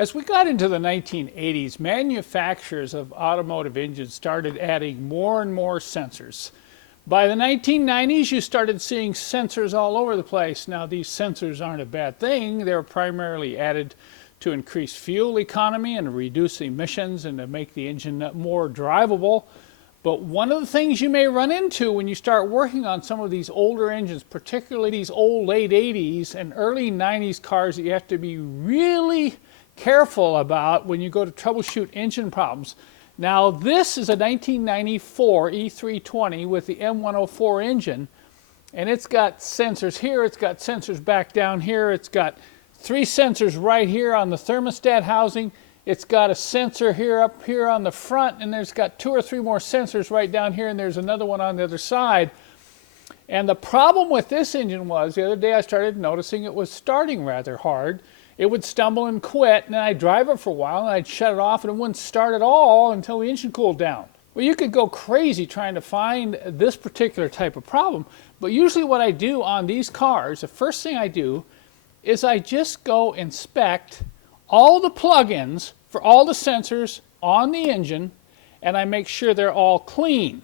As we got into the 1980s, manufacturers of automotive engines started adding more and more sensors. By the 1990s, you started seeing sensors all over the place. Now, these sensors aren't a bad thing. They're primarily added to increase fuel economy and reduce emissions and to make the engine more drivable. But one of the things you may run into when you start working on some of these older engines, particularly these old late 80s and early 90s cars that you have to be really careful about when you go to troubleshoot engine problems. Now, this is a 1994 E320 with the M104 engine, and it's got sensors here, it's got sensors back down here, it's got 3 sensors right here on the thermostat housing, it's got a sensor here up here on the front, and there's got 2 or 3 more sensors right down here, and there's another one on the other side. And the problem with this engine was, the other day I started noticing it was starting rather hard. It would stumble and quit, and then I'd drive it for a while, and I'd shut it off, and it wouldn't start at all until the engine cooled down. Well, you could go crazy trying to find this particular type of problem, but usually what I do on these cars, the first thing I do is I just go inspect all the plug-ins for all the sensors on the engine, and I make sure they're all clean.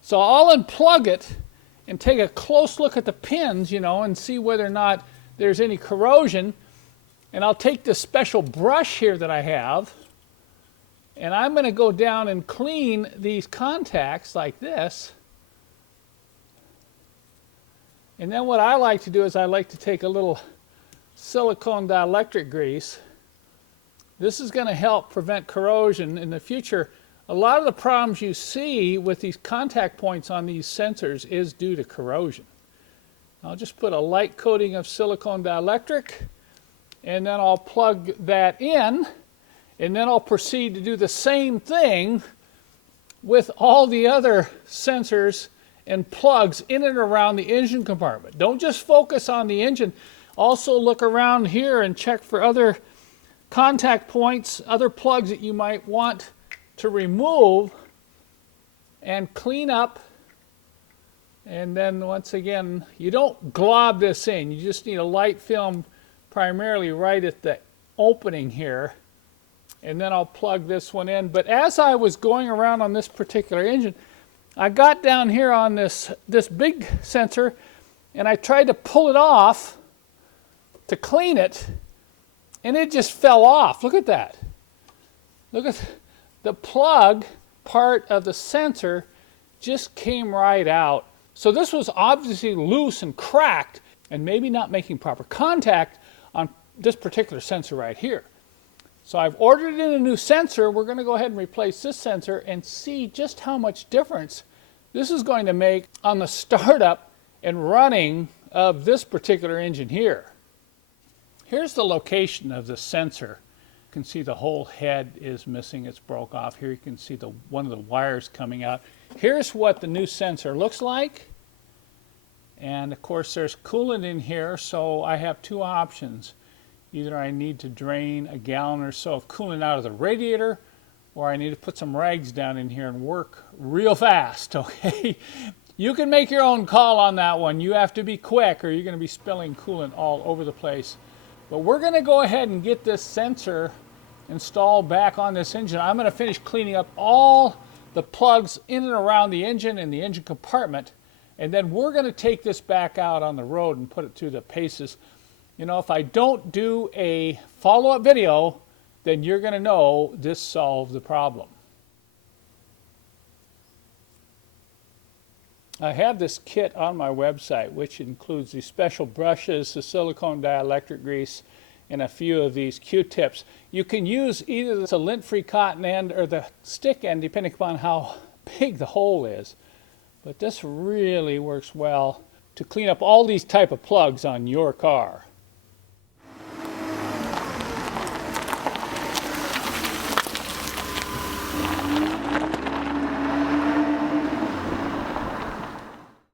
So I'll unplug it and take a close look at the pins, and see whether or not there's any corrosion. And I'll take this special brush here that I have, and I'm going to go down and clean these contacts like this. And then what I like to do is I like to take a little silicone dielectric grease. This is going to help prevent corrosion in the future. A lot of the problems you see with these contact points on these sensors is due to corrosion. I'll just put a light coating of silicone dielectric, and then I'll plug that in, and then I'll proceed to do the same thing with all the other sensors and plugs in and around the engine compartment. Don't just focus on the engine. Also look around here and check for other contact points, other plugs that you might want to remove and clean up. And then once again, you don't glob this in. You just need a light film primarily right at the opening here, and then I'll plug this one in. But as I was going around on this particular engine, I got down here on this big sensor, and I tried to pull it off to clean it, and it just fell off. Look at that. Look at the plug part of the sensor just came right out. So this was obviously loose and cracked and maybe not making proper contact on this particular sensor right here. So I've ordered in a new sensor. We're going to go ahead and replace this sensor and see just how much difference this is going to make on the startup and running of this particular engine here. Here's the location of the sensor. You can see the whole head is missing. It's broke off. Here you can see one of the wires coming out. Here's what the new sensor looks like. And of course there's coolant in here, so I have 2 options. Either I need to drain a gallon or so of coolant out of the radiator, or I need to put some rags down in here and work real fast, okay? You can make your own call on that one. You have to be quick or you're going to be spilling coolant all over the place. But we're going to go ahead and get this sensor installed back on this engine. I'm going to finish cleaning up all the plugs in and around the engine and the engine compartment. And then we're going to take this back out on the road and put it through the paces. If I don't do a follow-up video, then you're going to know this solved the problem. I have this kit on my website, which includes these special brushes, the silicone dielectric grease, and a few of these Q-tips. You can use either the lint-free cotton end or the stick end, depending upon how big the hole is. But this really works well to clean up all these type of plugs on your car.